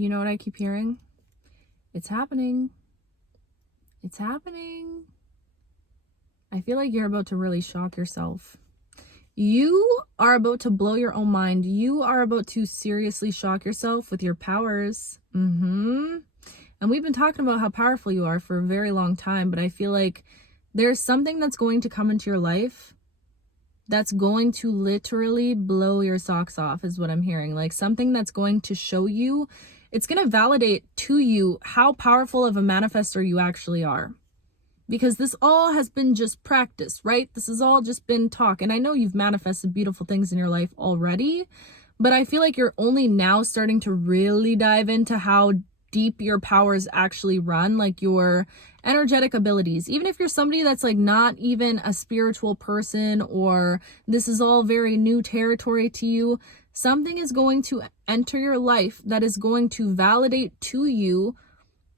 You know what I keep hearing? It's happening. It's happening. I feel like you're about to really shock yourself. You are about to blow your own mind. You are about to seriously shock yourself with your powers. And we've been talking about how powerful you are for a very long time, but I feel like there's something that's going to come into your life that's going to literally blow your socks off, is what I'm hearing. Like something that's going to show you, it's going to validate to you how powerful of a manifestor you actually are. Because this all has been just practice, right? This has all just been talk. And I know you've manifested beautiful things in your life already, but I feel like you're only now starting to really dive into how deep your powers actually run, like your energetic abilities. Even if you're somebody that's like not even a spiritual person, or this is all very new territory to you, something is going to enter your life that is going to validate to you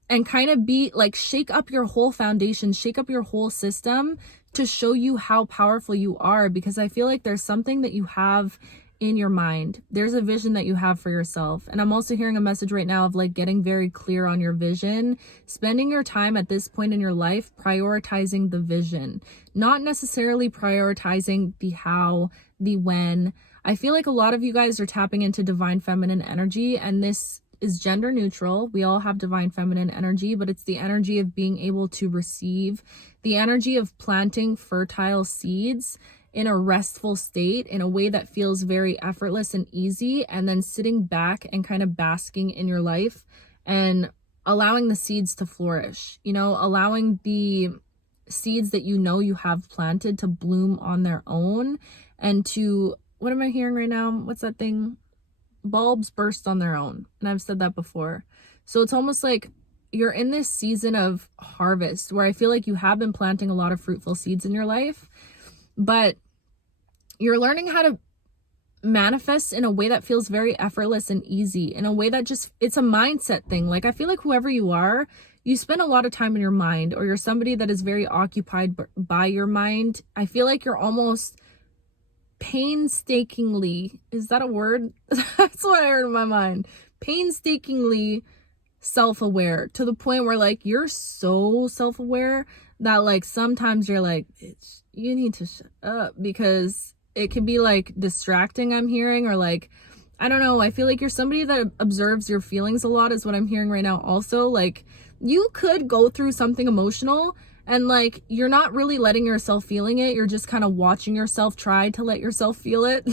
and kind of be like, shake up your whole foundation, shake up your whole system to show you how powerful you are. Because I feel like there's something that you have in your mind. There's a vision that you have for yourself. And I'm also hearing a message right now of like getting very clear on your vision, spending your time at this point in your life, prioritizing the vision, not necessarily prioritizing the how, the when. I feel like a lot of you guys are tapping into divine feminine energy, and this is gender neutral. We all have divine feminine energy, but it's the energy of being able to receive, the energy of planting fertile seeds in a restful state in a way that feels very effortless and easy, and then sitting back and kind of basking in your life and allowing the seeds to flourish, you know, allowing the seeds that you know you have planted to bloom on their own, and to, what am I hearing right now? What's that thing? Bulbs burst on their own. And I've said that before. So it's almost like you're in this season of harvest where I feel like you have been planting a lot of fruitful seeds in your life, but you're learning how to manifest in a way that feels very effortless and easy, in a way that just, it's a mindset thing. Like I feel like whoever you are, you spend a lot of time in your mind, or you're somebody that is very occupied by your mind. I feel like you're almost painstakingly, is that a word? That's what I heard in my mind. Painstakingly self-aware, to the point where like you're so self-aware that like sometimes you're like, bitch, you need to shut up, because it can be like distracting, I'm hearing, or like, I don't know, I feel like you're somebody that observes your feelings a lot, is what I'm hearing right now. Also, like you could go through something emotional and like you're not really letting yourself feeling it, you're just kind of watching yourself try to let yourself feel it.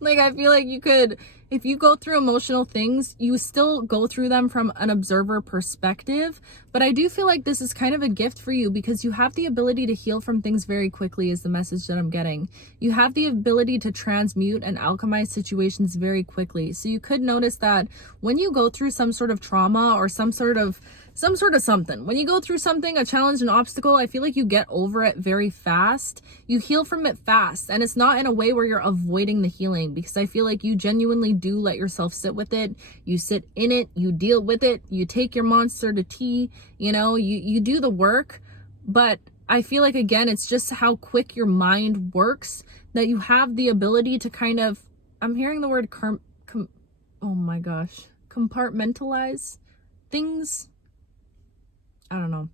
Like I feel like you could, if you go through emotional things, you still go through them from an observer perspective. But I do feel like this is kind of a gift for you, because you have the ability to heal from things very quickly, is the message that I'm getting. You have the ability to transmute and alchemize situations very quickly. So you could notice that when you go through some sort of trauma, or some sort of something, when you go through something, a challenge, an obstacle, I feel like you get over it very fast. You heal from it fast, and it's not in a way where you're avoiding the healing, because I feel like you genuinely do let yourself sit with it. You sit in it, you deal with it, you take your monster to tea, you know, you do the work. But I feel like, again, it's just how quick your mind works, that you have the ability to kind of, I'm hearing the word oh my gosh, compartmentalize things. I don't know.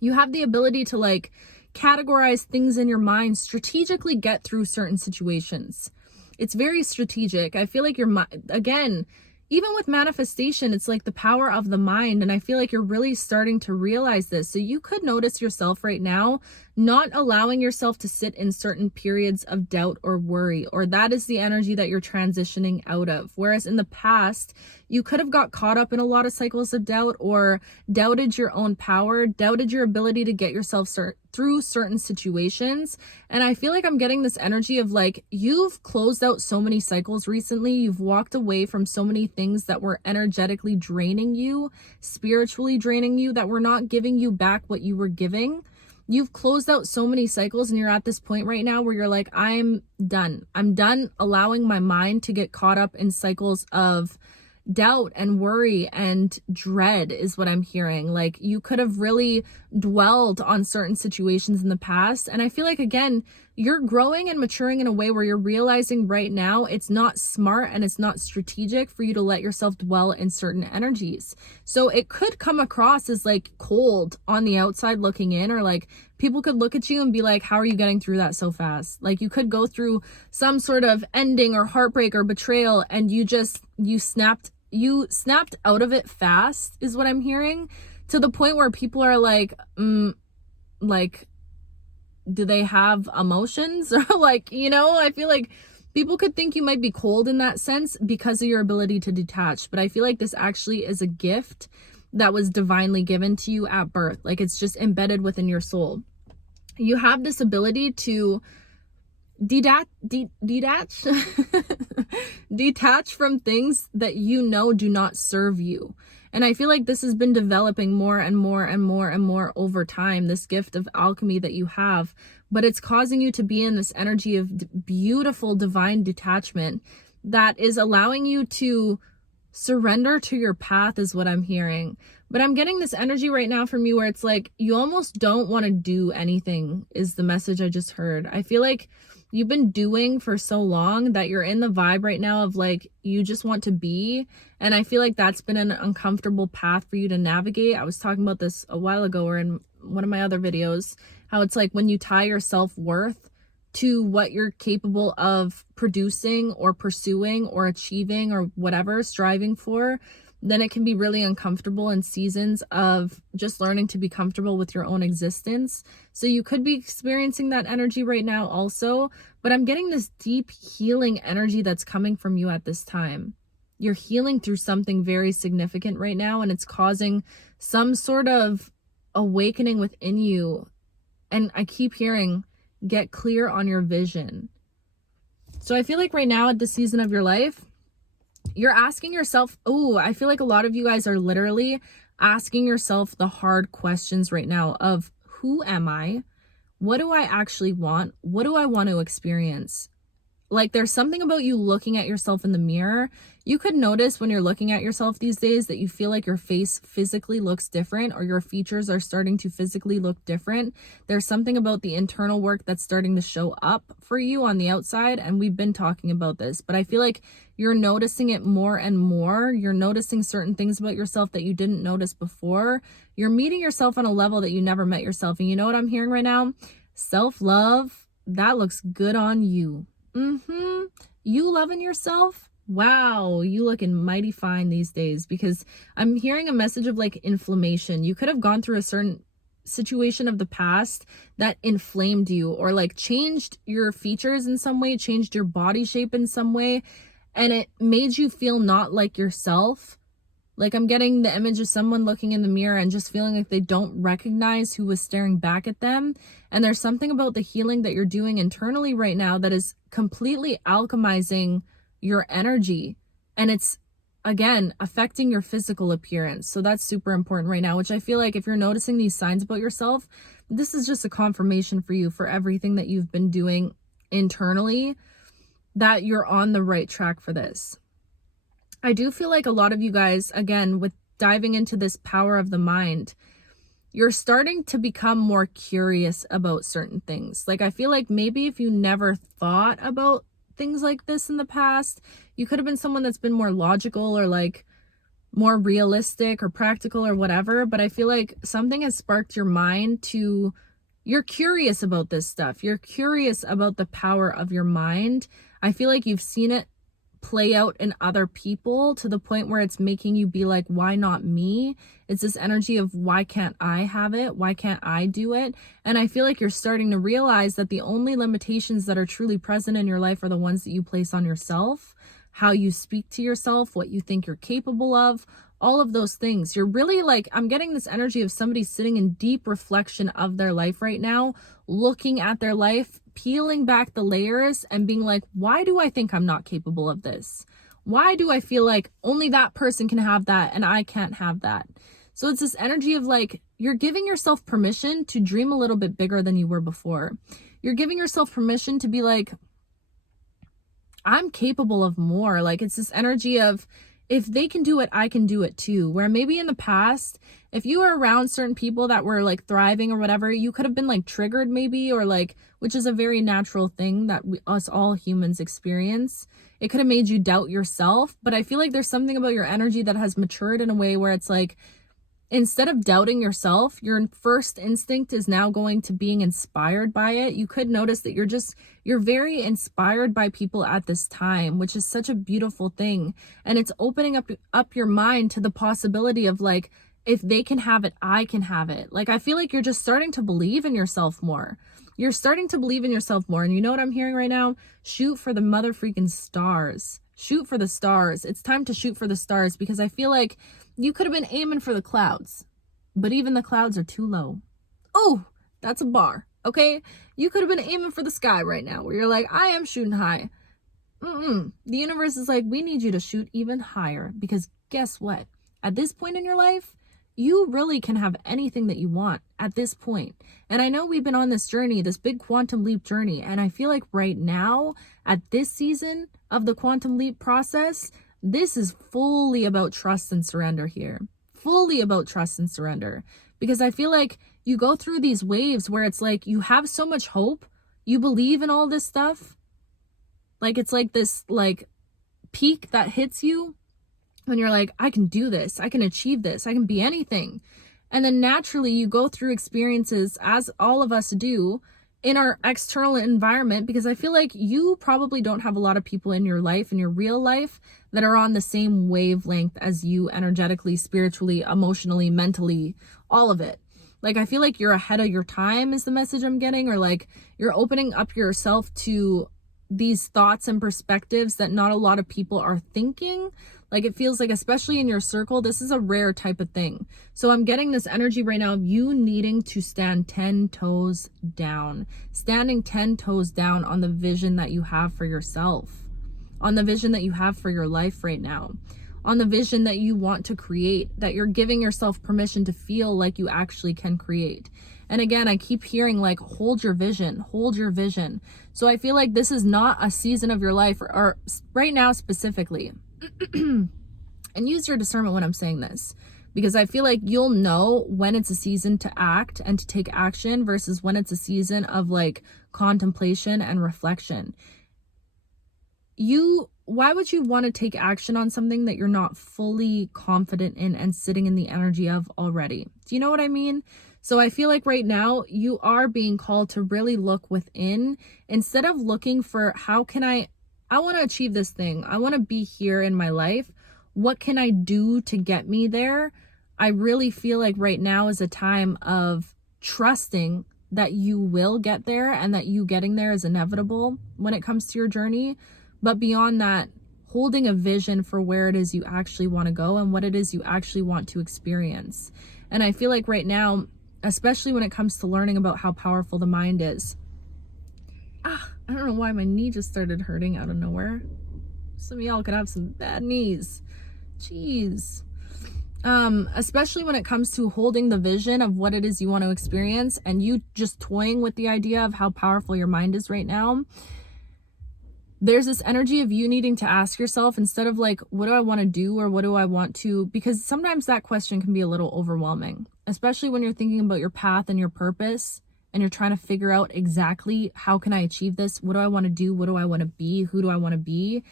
You have the ability to like categorize things in your mind, strategically get through certain situations. It's very strategic. I feel like again, even with manifestation, it's like the power of the mind. And I feel like you're really starting to realize this. So you could notice yourself right now not allowing yourself to sit in certain periods of doubt or worry, or that is the energy that you're transitioning out of. Whereas in the past, you could have got caught up in a lot of cycles of doubt, or doubted your own power, doubted your ability to get yourself through certain situations. And I feel like I'm getting this energy of like, you've closed out so many cycles recently. You've walked away from so many things that were energetically draining you, spiritually draining you, that were not giving you back what you were giving. You've closed out so many cycles, and you're at this point right now where you're like, I'm done. I'm done allowing my mind to get caught up in cycles of doubt and worry and dread, is what I'm hearing. Like you could have really dwelled on certain situations in the past. And I feel like, again, you're growing and maturing in a way where you're realizing right now it's not smart and it's not strategic for you to let yourself dwell in certain energies. So it could come across as like cold on the outside looking in, or like people could look at you and be like, how are you getting through that so fast? Like you could go through some sort of ending or heartbreak or betrayal and you snapped out of it fast, is what I'm hearing, to the point where people are like, like, do they have emotions? Or like, you know, I feel like people could think you might be cold in that sense because of your ability to detach. But I feel like this actually is a gift that was divinely given to you at birth. Like it's just embedded within your soul. You have this ability to detach detach from things that you know do not serve you. And I feel like this has been developing more and more and more and more over time, this gift of alchemy that you have, but it's causing you to be in this energy of beautiful divine detachment that is allowing you to surrender to your path, is what I'm hearing. But I'm getting this energy right now from you where it's like you almost don't want to do anything, is the message I just heard. I feel like you've been doing for so long that you're in the vibe right now of like you just want to be. And I feel like that's been an uncomfortable path for you to navigate. I was talking about this a while ago or in one of my other videos, how it's like when you tie your self-worth to what you're capable of producing or pursuing or achieving or whatever, striving for, then it can be really uncomfortable in seasons of just learning to be comfortable with your own existence. So you could be experiencing that energy right now also, but I'm getting this deep healing energy that's coming from you at this time. You're healing through something very significant right now, and it's causing some sort of awakening within you. And I keep hearing, get clear on your vision. So I feel like right now at this season of your life, you're asking yourself, I feel like a lot of you guys are literally asking yourself the hard questions right now of who am I? What do I actually want? What do I want to experience? Like there's something about you looking at yourself in the mirror. You could notice when you're looking at yourself these days that you feel like your face physically looks different, or your features are starting to physically look different. There's something about the internal work that's starting to show up for you on the outside. And we've been talking about this, but I feel like you're noticing it more and more. You're noticing certain things about yourself that you didn't notice before. You're meeting yourself on a level that you never met yourself. And you know what I'm hearing right now? Self-love, that looks good on you. You loving yourself? Wow, you looking mighty fine these days, because I'm hearing a message of like inflammation. You could have gone through a certain situation of the past that inflamed you, or like changed your features in some way, changed your body shape in some way, and it made you feel not like yourself. Like I'm getting the image of someone looking in the mirror and just feeling like they don't recognize who was staring back at them. And there's something about the healing that you're doing internally right now that is completely alchemizing your energy. And it's, again, affecting your physical appearance. So that's super important right now, which I feel like if you're noticing these signs about yourself, this is just a confirmation for you for everything that you've been doing internally, that you're on the right track for this. I do feel like a lot of you guys, again, with diving into this power of the mind, you're starting to become more curious about certain things. Like I feel like maybe if you never thought about things like this in the past, you could have been someone that's been more logical or like more realistic or practical or whatever. But I feel like something has sparked your mind to, you're curious about this stuff. You're curious about the power of your mind. I feel like you've seen it play out in other people to the point where it's making you be like, why not me? It's this energy of why can't I have it? Why can't I do it? And I feel like you're starting to realize that the only limitations that are truly present in your life are the ones that you place on yourself, how you speak to yourself, what you think you're capable of, all of those things. You're really like, I'm getting this energy of somebody sitting in deep reflection of their life right now, looking at their life, peeling back the layers and being like, why do I think I'm not capable of this? Why do I feel like only that person can have that and I can't have that? So it's this energy of like, you're giving yourself permission to dream a little bit bigger than you were before. You're giving yourself permission to be like, I'm capable of more. Like it's this energy of, if they can do it, I can do it too. Where maybe in the past, if you were around certain people that were like thriving or whatever, you could have been like triggered maybe, or like, which is a very natural thing that us all humans experience. It could have made you doubt yourself, but I feel like there's something about your energy that has matured in a way where it's like, instead of doubting yourself, your first instinct is now going to being inspired by it. You could notice that you're very inspired by people at this time, which is such a beautiful thing. And it's opening up your mind to the possibility of like, if they can have it, I can have it. Like, I feel like you're just starting to believe in yourself more. You're starting to believe in yourself more. And you know what I'm hearing right now? Shoot for the mother freaking stars. Shoot for the stars. It's time to shoot for the stars, because I feel like you could have been aiming for the clouds, but even the clouds are too low. Oh, that's a bar, okay? You could have been aiming for the sky right now, where you're like, I am shooting high. The universe is like, we need you to shoot even higher, because guess what? At this point in your life, you really can have anything that you want at this point. And I know we've been on this journey, this big quantum leap journey, and I feel like right now, at this season of the quantum leap process, this is fully about trust and surrender here. Fully about trust and surrender. Because I feel like you go through these waves where it's like you have so much hope. You believe in all this stuff. Like it's like this like peak that hits you when you're like, I can do this. I can achieve this. I can be anything. And then naturally you go through experiences, as all of us do, in our external environment, because I feel like you probably don't have a lot of people in your life, in your real life, that are on the same wavelength as you energetically, spiritually, emotionally, mentally, all of it. Like, I feel like you're ahead of your time is the message I'm getting, or like you're opening up yourself to these thoughts and perspectives that not a lot of people are thinking. Like, it feels like, especially in your circle, this is a rare type of thing. So I'm getting this energy right now of you needing to stand 10 toes down, standing 10 toes down on the vision that you have for yourself, on the vision that you have for your life right now, on the vision that you want to create, that you're giving yourself permission to feel like you actually can create. And again, I keep hearing like, hold your vision, hold your vision. So I feel like this is not a season of your life, or right now specifically. And use your discernment when I'm saying this, because I feel like you'll know when it's a season to act and to take action versus when it's a season of like contemplation and reflection. Why would you want to take action on something that you're not fully confident in and sitting in the energy of already? Do you know what I mean? So I feel like right now you are being called to really look within, instead of looking for how can I want to achieve this thing. I want to be here in my life. What can I do to get me there? I really feel like right now is a time of trusting that you will get there, and that you getting there is inevitable when it comes to your journey. But beyond that, holding a vision for where it is you actually want to go and what it is you actually want to experience. And I feel like right now, especially when it comes to learning about how powerful the mind is, I don't know why my knee just started hurting out of nowhere. Some of y'all could have some bad knees. Jeez. Especially when it comes to holding the vision of what it is you want to experience, and you just toying with the idea of how powerful your mind is right now. There's this energy of you needing to ask yourself, instead of like, what do I want to do, or what do I want to, because sometimes that question can be a little overwhelming, especially when you're thinking about your path and your purpose, and you're trying to figure out exactly how can I achieve this? What do I want to do? What do I want to be? Who do I want to be?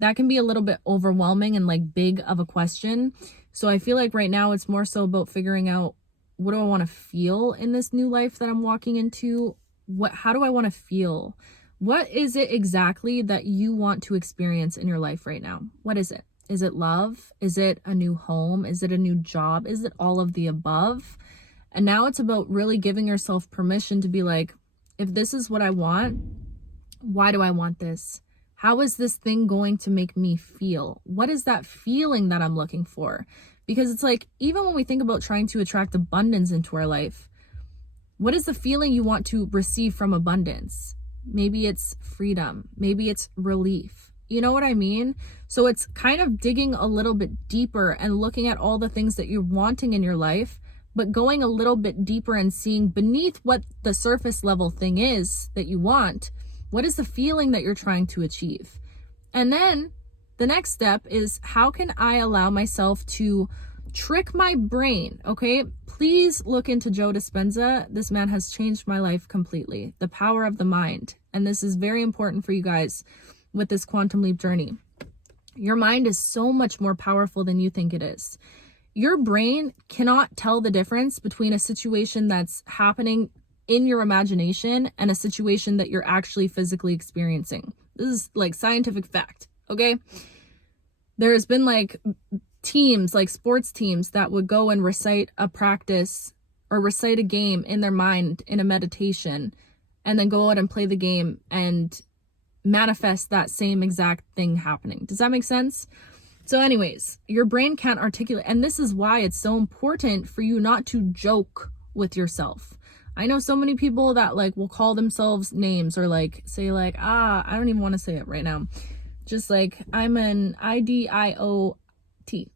That can be a little bit overwhelming and like big of a question. So I feel like right now it's more so about figuring out, what do I want to feel in this new life that I'm walking into? How do I want to feel? What is it exactly that you want to experience in your life right now? What is it? Is it love? Is it a new home? Is it a new job? Is it all of the above? And now it's about really giving yourself permission to be like, if this is what I want, why do I want this? How is this thing going to make me feel? What is that feeling that I'm looking for? Because it's like, even when we think about trying to attract abundance into our life, what is the feeling you want to receive from abundance? Maybe it's freedom. Maybe it's relief. You know what I mean? So it's kind of digging a little bit deeper and looking at all the things that you're wanting in your life, but going a little bit deeper and seeing beneath what the surface level thing is that you want. What is the feeling that you're trying to achieve? And then the next step is, how can I allow myself to trick my brain? Okay, please look into Joe Dispenza. This man has changed my life completely. The power of the mind. And this is very important for you guys with this quantum leap journey. Your mind is so much more powerful than you think it is. Your brain cannot tell the difference between a situation that's happening in your imagination and a situation that you're actually physically experiencing. This is like scientific fact, okay? There has been like teams, like sports teams, that would go and recite a practice or recite a game in their mind in a meditation, and then go out and play the game and manifest that same exact thing happening. Does that make sense? So anyways, your brain can't articulate, and this is why it's so important for you not to joke with yourself. I know so many people that like will call themselves names, or like say like, I don't even want to say it right now. Just like, I'm an IDIOT.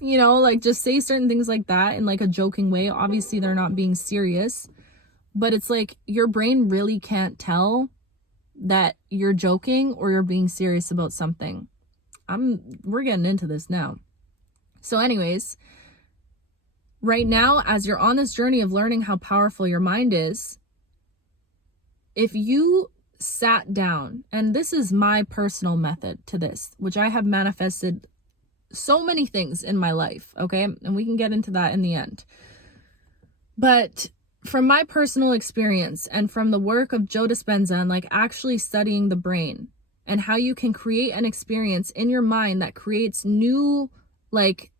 You know, like just say certain things like that in like a joking way. Obviously they're not being serious, but it's like your brain really can't tell that you're joking or you're being serious about something. We're getting into this now. So anyways, right now, as you're on this journey of learning how powerful your mind is, if you sat down, and this is my personal method to this, which I have manifested so many things in my life, okay? And we can get into that in the end. But from my personal experience and from the work of Joe Dispenza and like actually studying the brain and how you can create an experience in your mind that creates new like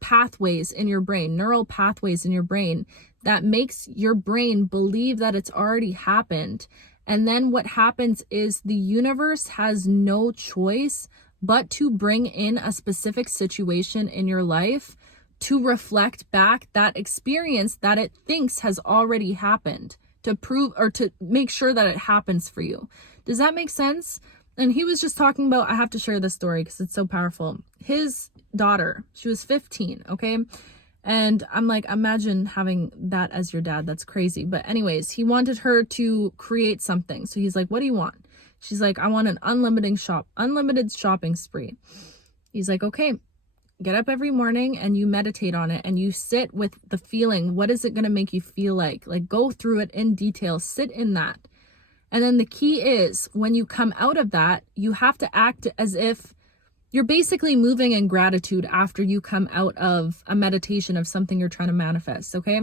pathways in your brain, neural pathways in your brain that makes your brain believe that it's already happened. And then what happens is the universe has no choice but to bring in a specific situation in your life to reflect back that experience that it thinks has already happened, to prove or to make sure that it happens for you. Does that make sense? And he was just talking about, I have to share this story because it's so powerful. His daughter, she was 15, okay? And I'm like, imagine having that as your dad. That's crazy. But anyways, he wanted her to create something. So he's like, what do you want? She's like, I want an unlimited shopping spree. He's like, okay, get up every morning and you meditate on it and you sit with the feeling. What is it going to make you feel like? Like, go through it in detail, sit in that. And then the key is, when you come out of that, you have to act as if you're basically moving in gratitude after you come out of a meditation of something you're trying to manifest, okay?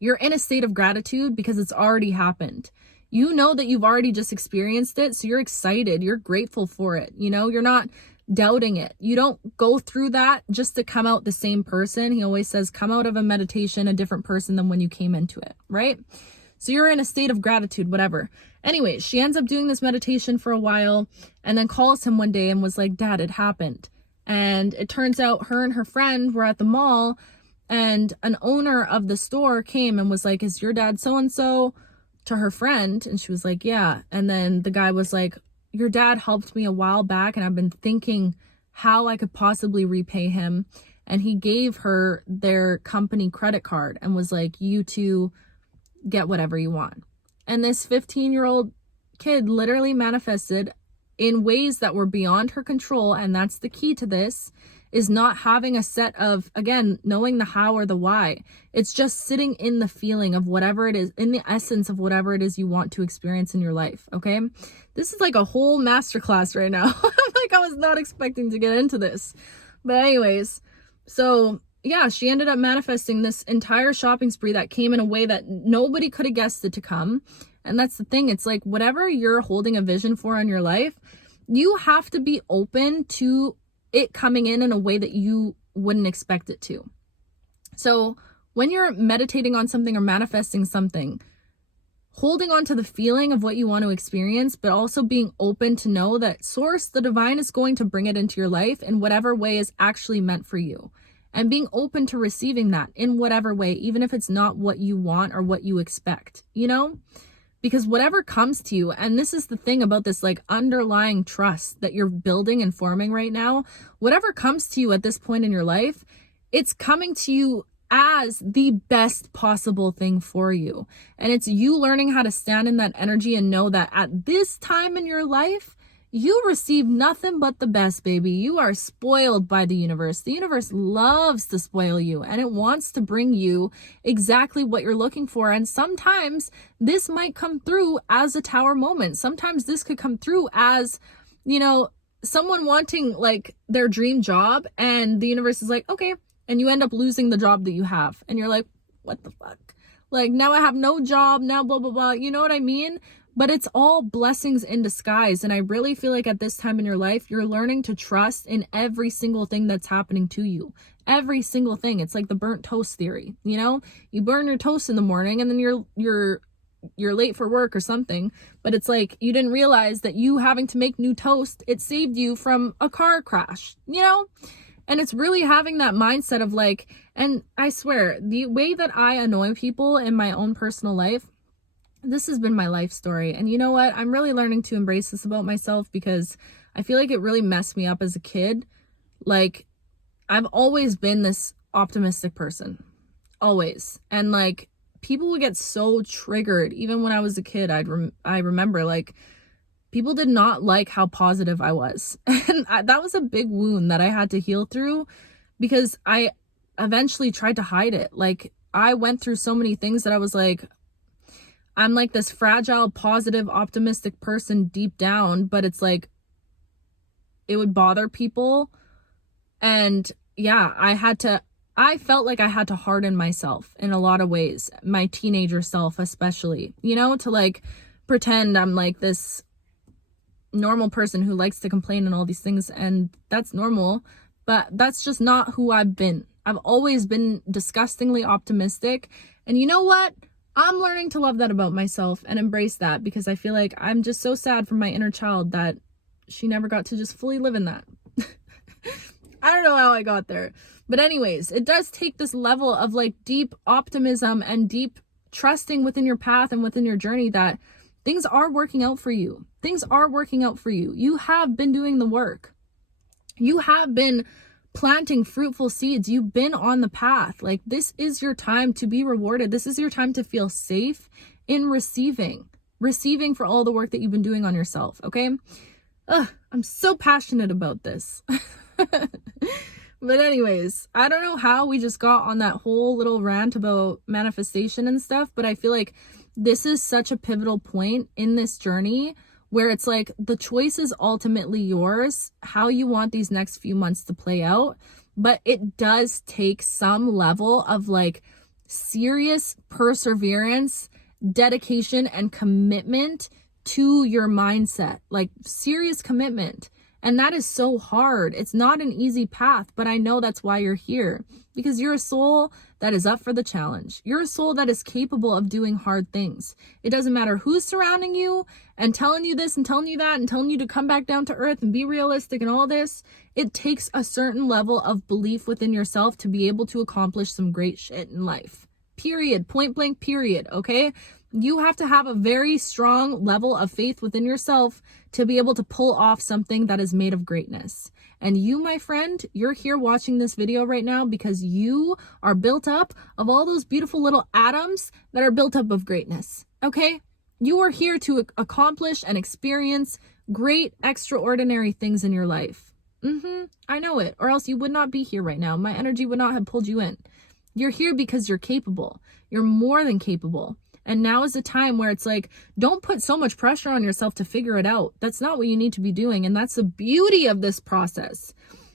You're in a state of gratitude because it's already happened. You know that you've already just experienced it, so you're excited, you're grateful for it, you know? You're not doubting it. You don't go through that just to come out the same person. He always says, come out of a meditation a different person than when you came into it, right? So you're in a state of gratitude, whatever. Anyway, she ends up doing this meditation for a while and then calls him one day and was like, Dad, it happened. And it turns out her and her friend were at the mall, and an owner of the store came and was like, is your dad so-and-so, to her friend? And she was like, yeah. And then the guy was like, your dad helped me a while back and I've been thinking how I could possibly repay him. And he gave her their company credit card and was like, you two get whatever you want. And this 15-year-old kid literally manifested in ways that were beyond her control. And that's the key to this, is not having a set of, again, knowing the how or the why. It's just sitting in the feeling of whatever it is, in the essence of whatever it is you want to experience in your life, okay? This is like a whole masterclass right now. Like, I was not expecting to get into this. But anyways, so yeah, she ended up manifesting this entire shopping spree that came in a way that nobody could have guessed it to come. And that's the thing. It's like, whatever you're holding a vision for in your life, you have to be open to it coming in a way that you wouldn't expect it to. So when you're meditating on something or manifesting something, holding on to the feeling of what you want to experience, but also being open to know that source, the divine, is going to bring it into your life in whatever way is actually meant for you. And being open to receiving that in whatever way, even if it's not what you want or what you expect, you know? Because whatever comes to you, and this is the thing about this like underlying trust that you're building and forming right now, whatever comes to you at this point in your life, it's coming to you as the best possible thing for you. And it's you learning how to stand in that energy and know that at this time in your life, You receive nothing but the best, baby. You are spoiled by the universe. The universe loves to spoil you, and it wants to bring you exactly what you're looking for. And sometimes this might come through as a tower moment. Sometimes this could come through as, you know, someone wanting like their dream job, and the universe is like, okay, and you end up losing the job that you have. And you're like, what the fuck? Like, now I have no job, now blah, blah, blah. You know what I mean? But it's all blessings in disguise. And I really feel like at this time in your life, you're learning to trust in every single thing that's happening to you. Every single thing. It's like the burnt toast theory. You know, you burn your toast in the morning and then you're late for work or something. But it's like you didn't realize that you having to make new toast, it saved you from a car crash, you know? And it's really having that mindset of like, and I swear, the way that I annoy people in my own personal life, this has been my life story. And you know what? I'm really learning to embrace this about myself because I feel like it really messed me up as a kid. Like, I've always been this optimistic person. Always. And like, people would get so triggered. Even when I was a kid, I remember like, people did not like how positive I was. And that was a big wound that I had to heal through because I eventually tried to hide it. Like, I went through so many things that I was like, I'm like this fragile, positive, optimistic person deep down, but it's like, it would bother people. And yeah, I felt like I had to harden myself in a lot of ways, my teenager self especially, you know, to like pretend I'm like this normal person who likes to complain and all these things, and that's normal, but that's just not who I've been. I've always been disgustingly optimistic, and you know what? I'm learning to love that about myself and embrace that because I feel like I'm just so sad for my inner child that she never got to just fully live in that. I don't know how I got there. But anyways, it does take this level of like deep optimism and deep trusting within your path and within your journey that things are working out for you. Things are working out for you. You have been doing the work. You have been planting fruitful seeds. You've been on the path. Like, this is your time to be rewarded. This is your time to feel safe in receiving for all the work that you've been doing on yourself. Okay. I'm so passionate about this. But anyways, I don't know how we just got on that whole little rant about manifestation and stuff, but I feel like this is such a pivotal point in this journey where it's like the choice is ultimately yours, how you want these next few months to play out. But it does take some level of like serious perseverance, dedication, and commitment to your mindset, like serious commitment. And that is so hard. It's not an easy path, but I know that's why you're here, because you're a soul that is up for the challenge. You're a soul that is capable of doing hard things. It doesn't matter who's surrounding you and telling you this and telling you that and telling you to come back down to earth and be realistic and all this. It takes a certain level of belief within yourself to be able to accomplish some great shit in life. Period. Point blank, period. Okay? You have to have a very strong level of faith within yourself to be able to pull off something that is made of greatness. And you, my friend, you're here watching this video right now because you are built up of all those beautiful little atoms that are built up of greatness. Okay? You are here to accomplish and experience great, extraordinary things in your life. I know it, or else you would not be here right now. My energy would not have pulled you in. You're here because you're capable. You're more than capable. And now is the time where it's like, don't put so much pressure on yourself to figure it out. That's not what you need to be doing. And that's the beauty of this process.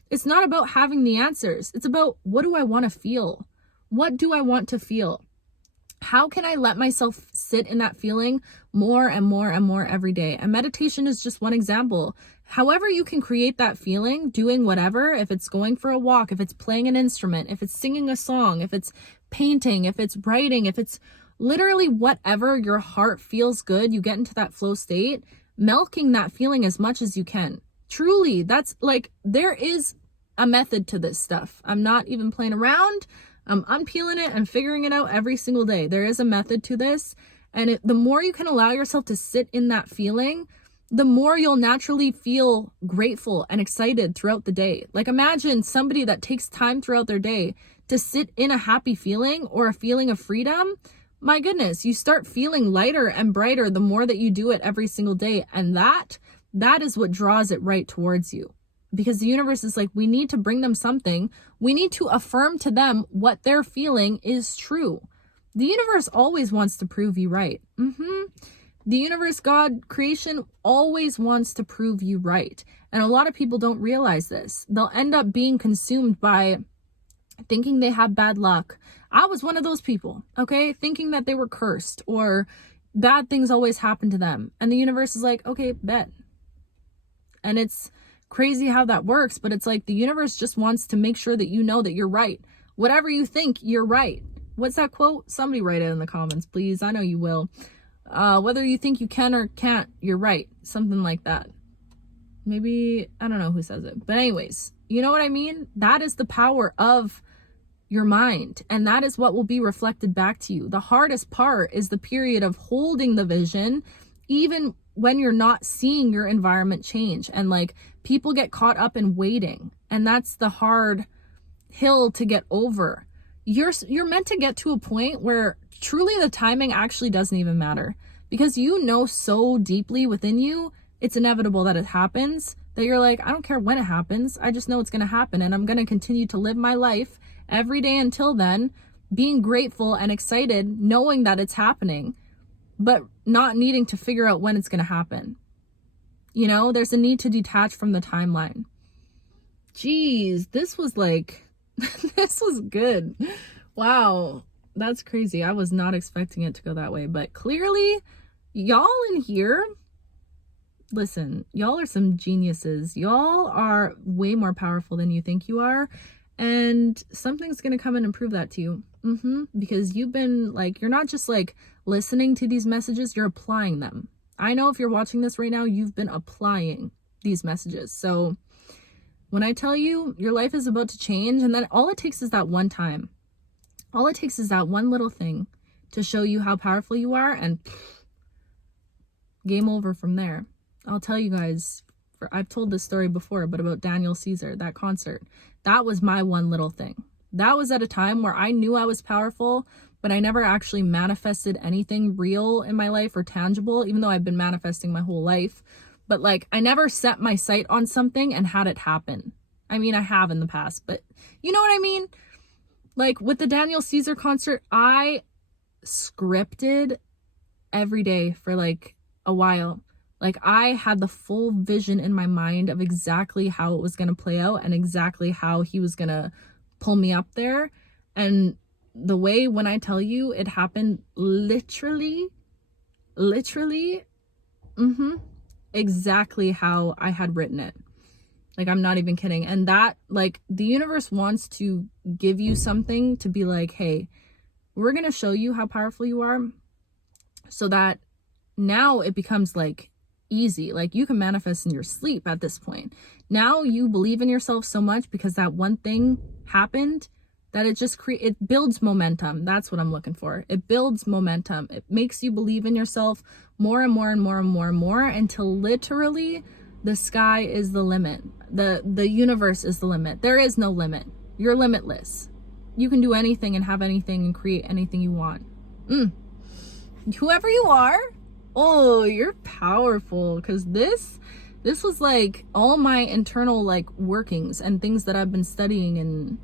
It's not about having the answers. It's about, what do I want to feel? What do I want to feel? How can I let myself sit in that feeling more and more and more every day? And meditation is just one example. However you can create that feeling, doing whatever, if it's going for a walk, if it's playing an instrument, if it's singing a song, if it's painting, if it's writing, if it's literally whatever your heart feels good, you get into that flow state, milking that feeling as much as you can. Truly, that's like, there is a method to this stuff. I'm not even playing around. I'm unpeeling it and figuring it out every single day. There is a method to this. And the more you can allow yourself to sit in that feeling, the more you'll naturally feel grateful and excited throughout the day. Like, imagine somebody that takes time throughout their day to sit in a happy feeling or a feeling of freedom. My goodness, you start feeling lighter and brighter the more that you do it every single day. And that that is what draws it right towards you. Because the universe is like, we need to bring them something. We need to affirm to them what they're feeling is true. The universe always wants to prove you right. The universe, God, creation always wants to prove you right. And a lot of people don't realize this. They'll end up being consumed by thinking they have bad luck. I was one of those people, okay? Thinking that they were cursed or bad things always happen to them. And the universe is like, okay, bet. And it's crazy how that works, but it's like the universe just wants to make sure that you know that you're right. Whatever you think, you're right. What's that quote? Somebody write it in the comments, please. I know you will. Whether you think you can or can't, you're right. Something like that. Maybe, I don't know who says it. But anyways, you know what I mean? That is the power of your mind. And that is what will be reflected back to you. The hardest part is the period of holding the vision, even when you're not seeing your environment change. And like, people get caught up in waiting. And that's the hard hill to get over. You're meant to get to a point where truly the timing actually doesn't even matter, because you know so deeply within you it's inevitable that it happens, that you're like, I don't care when it happens, I just know it's going to happen, and I'm going to continue to live my life every day until then, being grateful and excited, knowing that it's happening, but not needing to figure out when it's going to happen. You know, there's a need to detach from the timeline. Jeez, this was like this was good. Wow, that's crazy. I was not expecting it to go that way, but clearly y'all in here, listen, y'all are some geniuses. Y'all are way more powerful than you think you are, and something's gonna come in and prove that to you. Because you've been like, you're not just like listening to these messages, you're applying them. I know if you're watching this right now, you've been applying these messages. So when I tell you your life is about to change, and then all it takes is that one time. All it takes is that one little thing to show you how powerful you are, and game over from there. I'll tell you guys, I've told this story before, but about Daniel Caesar, that concert. That was my one little thing. That was at a time where I knew I was powerful, but I never actually manifested anything real in my life or tangible, even though I've been manifesting my whole life. But like, I never set my sight on something and had it happen. I mean, I have in the past, but you know what I mean? Like with the Daniel Caesar concert, I scripted every day for like a while. Like I had the full vision in my mind of exactly how it was going to play out and exactly how he was going to pull me up there. And the way, when I tell you, it happened literally, exactly how I had written it. Like, I'm not even kidding. And that, like, the universe wants to give you something to be like, hey, we're going to show you how powerful you are, so that now it becomes like easy. Like, you can manifest in your sleep at this point. Now you believe in yourself so much because that one thing happened that it just it builds momentum. That's what I'm looking for. It builds momentum. It makes you believe in yourself more and more and more and more and more, until literally the sky is the limit. The universe is the limit. There is no limit. You're limitless. You can do anything and have anything and create anything you want. Whoever you are, oh, you're powerful. Because this was like all my internal like workings and things that I've been studying, and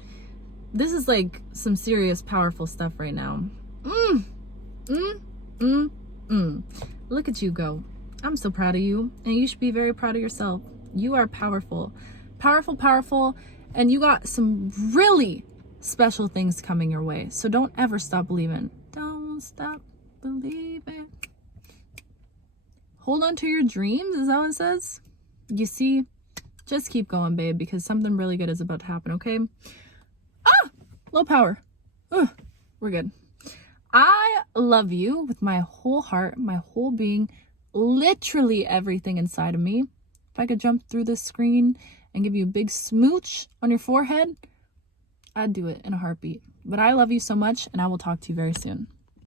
this is like some serious powerful stuff right now. Look at you go. I'm so proud of you, and you should be very proud of yourself. You are powerful, and you got some really special things coming your way. So don't ever stop believing. Don't stop believing. Hold on to your dreams. Is that what it says? You see, just keep going, babe, because something really good is about to happen. Okay. Low power. We're good. I love you with my whole heart, my whole being, literally everything inside of me. If I could jump through this screen and give you a big smooch on your forehead, I'd do it in a heartbeat. But I love you so much, and I will talk to you very soon.